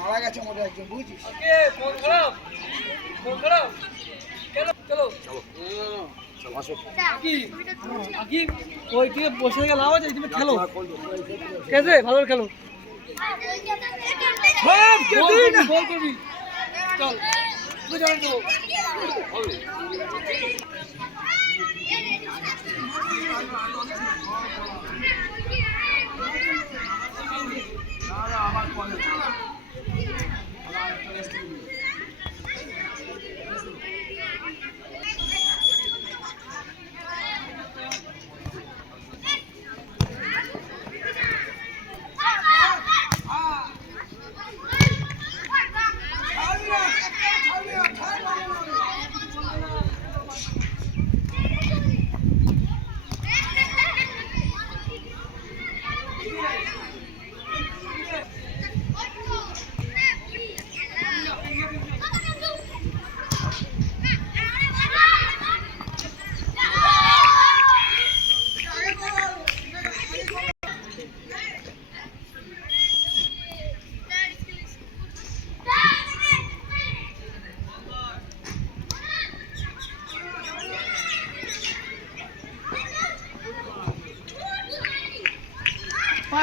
মারা গেছে মনে একজন বুঝিস। মন খারাপ চলো ওই থেকে বসে থেকে লাভ আছে, তুমি খেলো কেসে ভালো খেলো, বল করবি চল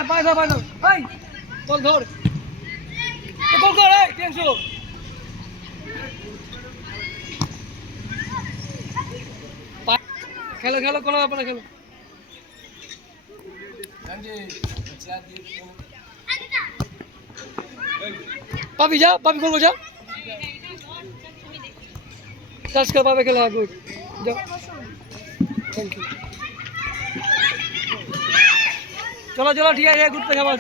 পায় দাও এই বল ধর গোল কর এই টেনশো খেলো খেলো কোনো ব্যাপার না খেলো পাপি যা পাপি করবো যা টাচ কর পাবে খেলো গুড যাও থ্যাংক ইউ চলো চলো ঠিক আছে ঘুরতে যাবার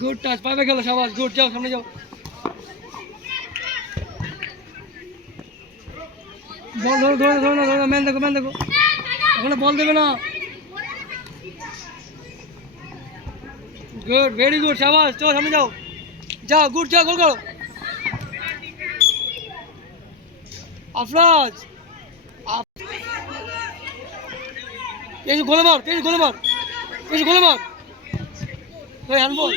গুড টাচ পাবে খেলো সবাই গুড যাও সামনে যাও বল ধরো ম্যান দেখো ওখানে বল দেবে না গুড ভেরি গুড শাবাশ চলো সামনে যাও গুড যাও গোল করো আফরাজ এই গোলে মার ওই হ্যান্ডবল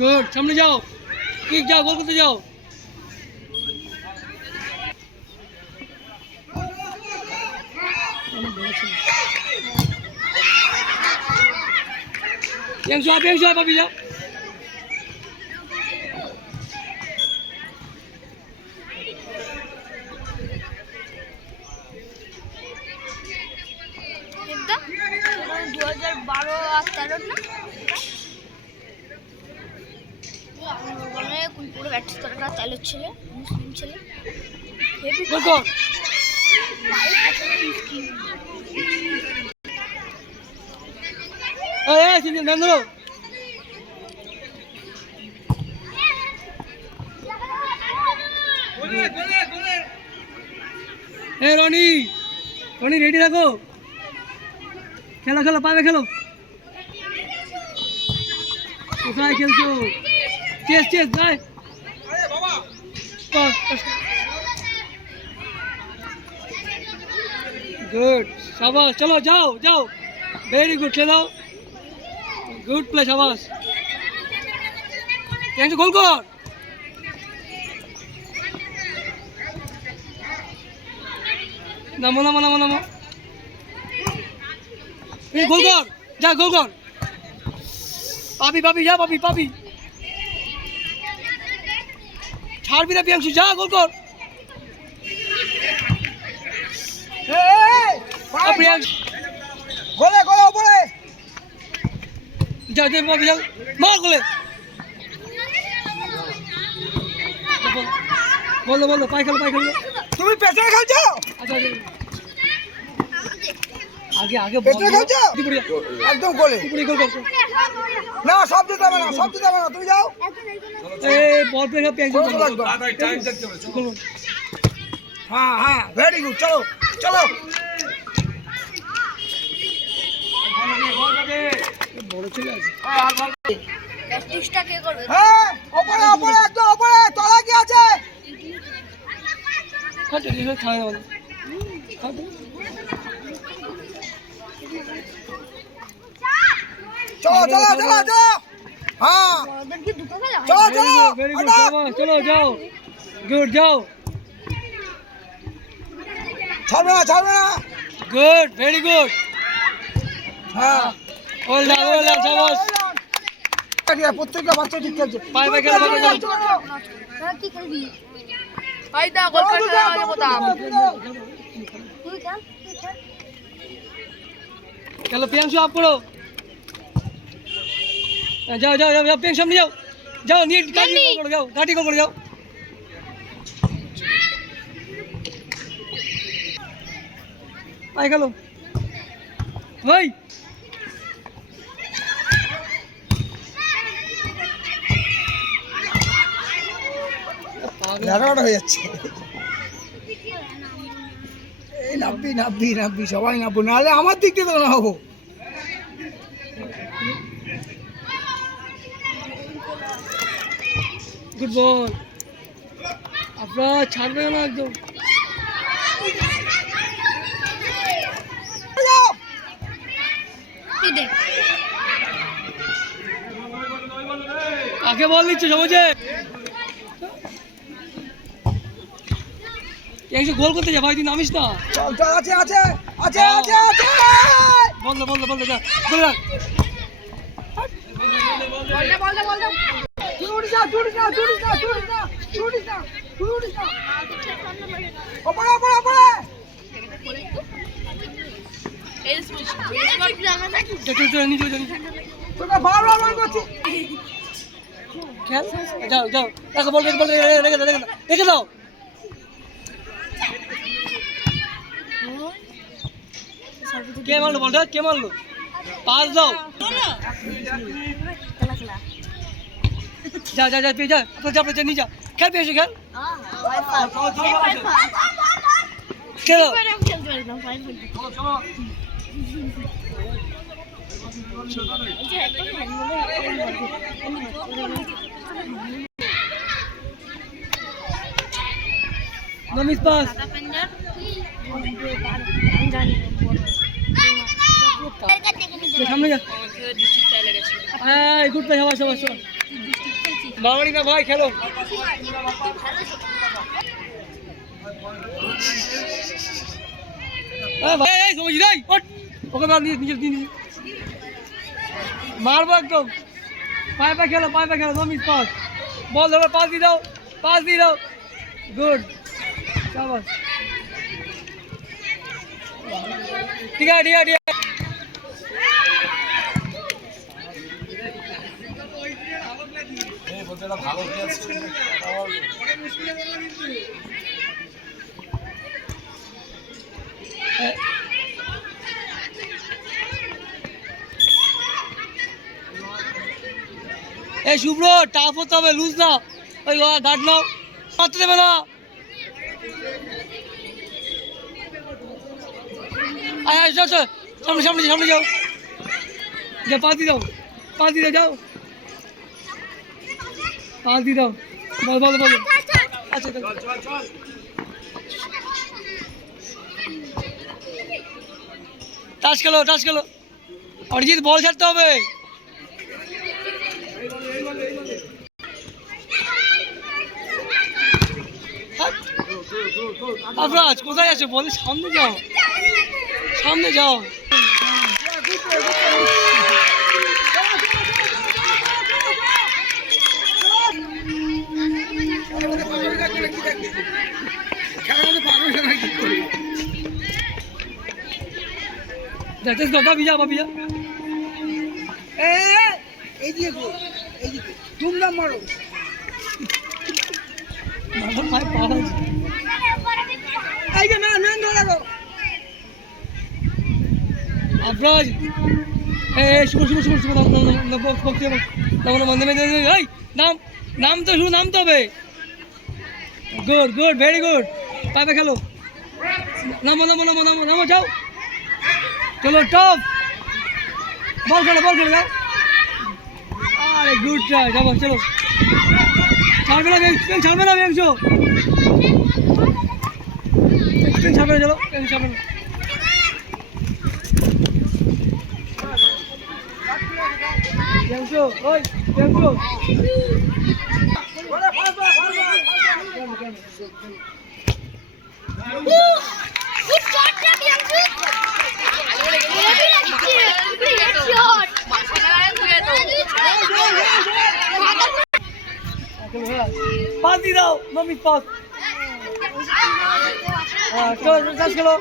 গুড সামনে যাও কিক যাও গোল করতে যাও একশো পাবি যাও একদম 2012 আর 13 না পুরো ব্যাটিস করাটা চালু ছিল মুসলিম ছেলে রনি রেডি রাখো খেলো পাবে খেলো কোথায় খেলছো চেস যাই গুড শাবাশ চলো যাও ভেরি গুড খেলো গুড প্লে শাবাশ একটু গোল কর। নামো নামো নামো নামো, গোল কর, যা গোল কর। পাবি পাবি, যা পাবি পাবি, ছাড়বি না প্রিয়াংশু, যা গোল কর। প্রিয়াংশু গোলে গোলে ওপরে যা, যা পাবি, যা মার গোলে। বলো বলো, পাই খেলো পাই খেলো। তুমি পেছনে খেলছো আচ্ছা আগে আগে পেছনে খেলছো একদম গোলে গোল কর। না সব দিতে হবে না সব দিতে হবে না তুমি যাও এই বল পেয়ে প্রিয়াংশু গোল চলে একদম হ্যাঁ হ্যাঁ ভেরি গুড চলো চলো বড় ছিল আছে। প্র্যাকটিসটা কে করবে? হ্যাঁ ওপরে ওপরে একদম ওপরে তলা কি আছে খাতে দিয়ে খায় না খাতে। চলো চলো চলো চলো হ্যাঁ ওদের কি দুটো খেলা? চলো চলো ভেরি গুড, চলো যাও, গুড যাও, ছাড়বে না গুড ভেরি গুড, হ্যাঁ ওয়েল ডান শাবাশ। প্রত্যেকটা বাচ্চা ঠিক খেলছে পায়ে পায়ে খেলো, পায়ে পায়ে খেলো। তোরা কি খেলবি? ফায়দা গোল করে খেলা হবে কোথাও। তুই খেল, তুই খেল। চলো প্রিয়াংশু আপ করো, যাও যাও যাও প্রিয়াংশু সামনে যাও, যাও নিয়ে গাড়ি করে যাও, গাড়ি করে যাও। আই গেল ভাই, ঝাড়াটা হয়ে যাচ্ছে এই নাব্বি নাব্বি নাব্বি সবাই নাব্বো নাহলে আমার দিক থেকে তো না হবো গুড বল, আপনারা ছাড়বে না একদম। তুই দেখ। কাকে বল দিচ্ছে সমাজে, একটু গোল করতে যা ভাই, তুই নামিস না। চল চল আছে আছে আছে আছে আছে বল দে বল দে বল দে, যা বল রাখ। ওপরে ওপরে ওপরে চল চল নিচে চল, তোকে বারবার বার করছি খেল, যাও যাও, দেখো বল বল রেখে দাও। কে মারলো বলটা, কে মারলো, পাস দাও। যা যা যা পেয়ে যা, যা যা নিয়ে যা, খেল পেয়েছে খেল, খেলো। নমিস পাস, সামনে যা। হ্যাঁ গুড প্লে, সবাই সবাই সবাই বাঙালি না ভাই, খেলো। ভাই এই সমাজি নাই, ওকে মার, নিজের দিন মারবো একদম। পায়ে পায়ে খেলো, পায়ে পায়ে খেলো, নমিস পাস, বল ধরো, পাস দিয়ে দাও, পাস দিয়ে দাও, গুড শাবাশ। ঠিক আছে ঠিক আছে ঠিক আছে। এই শুভ্র টাফ হতে হবে, লুজ না, ওই গার্ড নাও, মারতে দেবে না। আয় চল চল, সামনে সামনে সামনে যাও, যা পাস দিয়ে দাও, পাস দিয়ে যাও, পাস দিয়ে দাও, বল বল বল। আচ্ছা টাচ খেলো, টাচ খেলো, অরিজিৎ বল ছাড়তে হবে। আফরাজ কোথায় আছে বলে, সামনে যাও, সামনে যাও। যাচ্ছিস তো বাবি যা, বাবি যা। এই দিকে গো, এই দিকে ধুমধাম মারো। মাথার মায়ের পা আছে। এই যে না মেন ধরে গো। আফরাজ শুভ শুভ শুভ শুভ নাম নাম নাম বক্তি নাম নাম নাম এই নাম নাম তো শুধু নামতে হবে। গুড গুড ভেরি গুড, পাবে খেলো, নামো নামো নামো নামো নামো যাও, চলো টপ, বল খেলো যাও। আরে গুড ট্রাই, যাবো চলো, ছাড়বে না ছাড়বে না একশো, ছাড়বে না, চলো ছাড়বে না। একশো ওই একশো Good shot, Biancu. Great shot. Pass দিয়ে দাও, নো মিস পাস। চলো চাষ খেলো,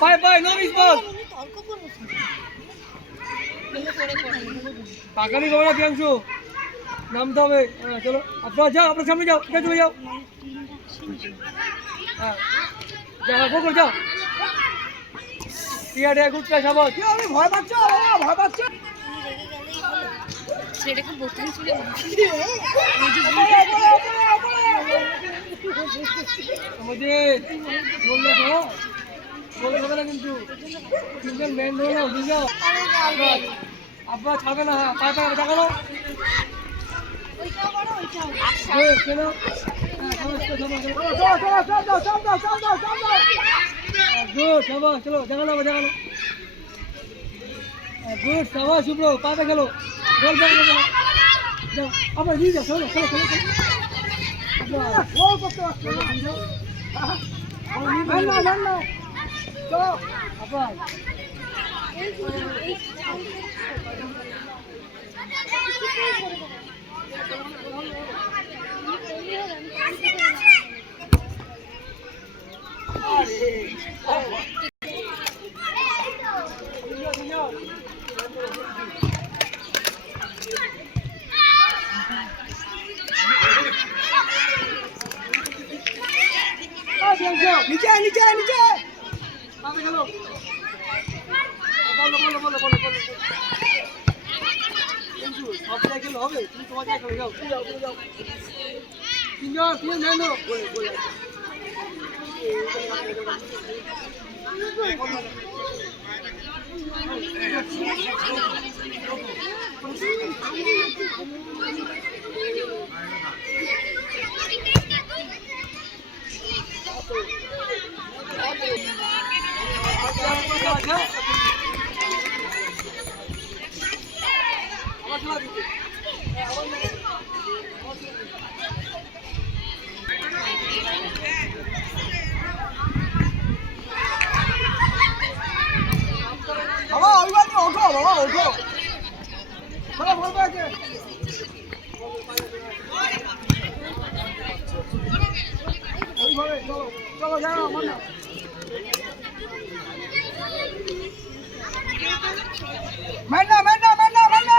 bye bye, no miss pass. পাকানি করো না প্রিয়াংশু, নামতে হবে। চলো আপনার যাও, আপনার সামনে যাও, চলে যাও। হ্যাঁ যাও, গোল যাও। ঠিক আছে, গুড ট্রাই সবাই। আমি ভয় পাচ্ছ, ভয় পাচ্ছ। সেটাকে বোতল ছুঁড়ে আমাদের বললো তো বলতে হবে না, কিন্তু সিঙ্গেল ম্যান ধরে নাও, বুঝলো? আপনার ছাড়বে না, হ্যাঁ পায়ে পায়ে দেখানো। গুড সবাই, চলো দেখানো হবে, দেখানো। গুড সবাই, শুভ্র পাবে খেলো, গোল পাবে খেলো। আপনার দিয়ে যাও, চলো চলো চলো চলো। গোল করতে পারছো না। চলো আপনার নিচে নিচে নিচে পাবে খেলো, বলো বলো বলো বলো বলো। সব জায়গায় খেলো হবে, তুমি তোমার জায়গায় খেলো, যাও যাও যাও। তিনজন তিনজন ধ্যান দাও। বাবা ওইবার নিয়ে ওঠো, বাবা ওঠো। চলো ভয় পাচ্ছে। ওইভাবে চলো চলো যাও আমার না। মেন্না মেন্না মেন্না মেন্না।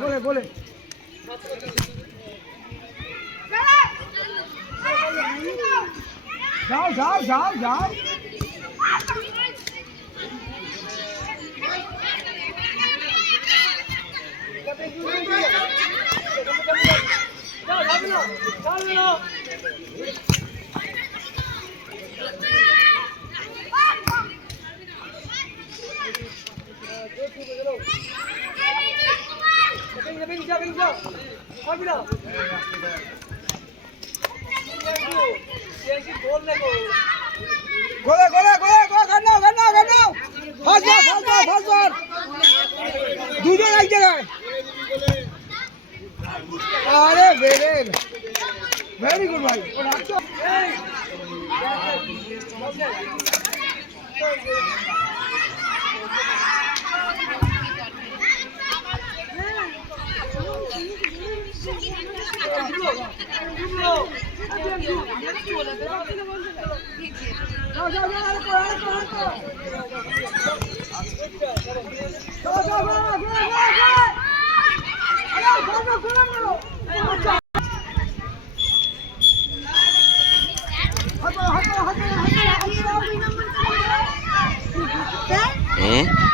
বলে বলে যাও যাও যাও যাও। গোলে গোলে গোলে গোলে গান্নাও গান্নাও গান্নাও ফাস্ট ফাস্ট দুজন এক জায়গায় আরে ভেরি গুড ভাই Hmm?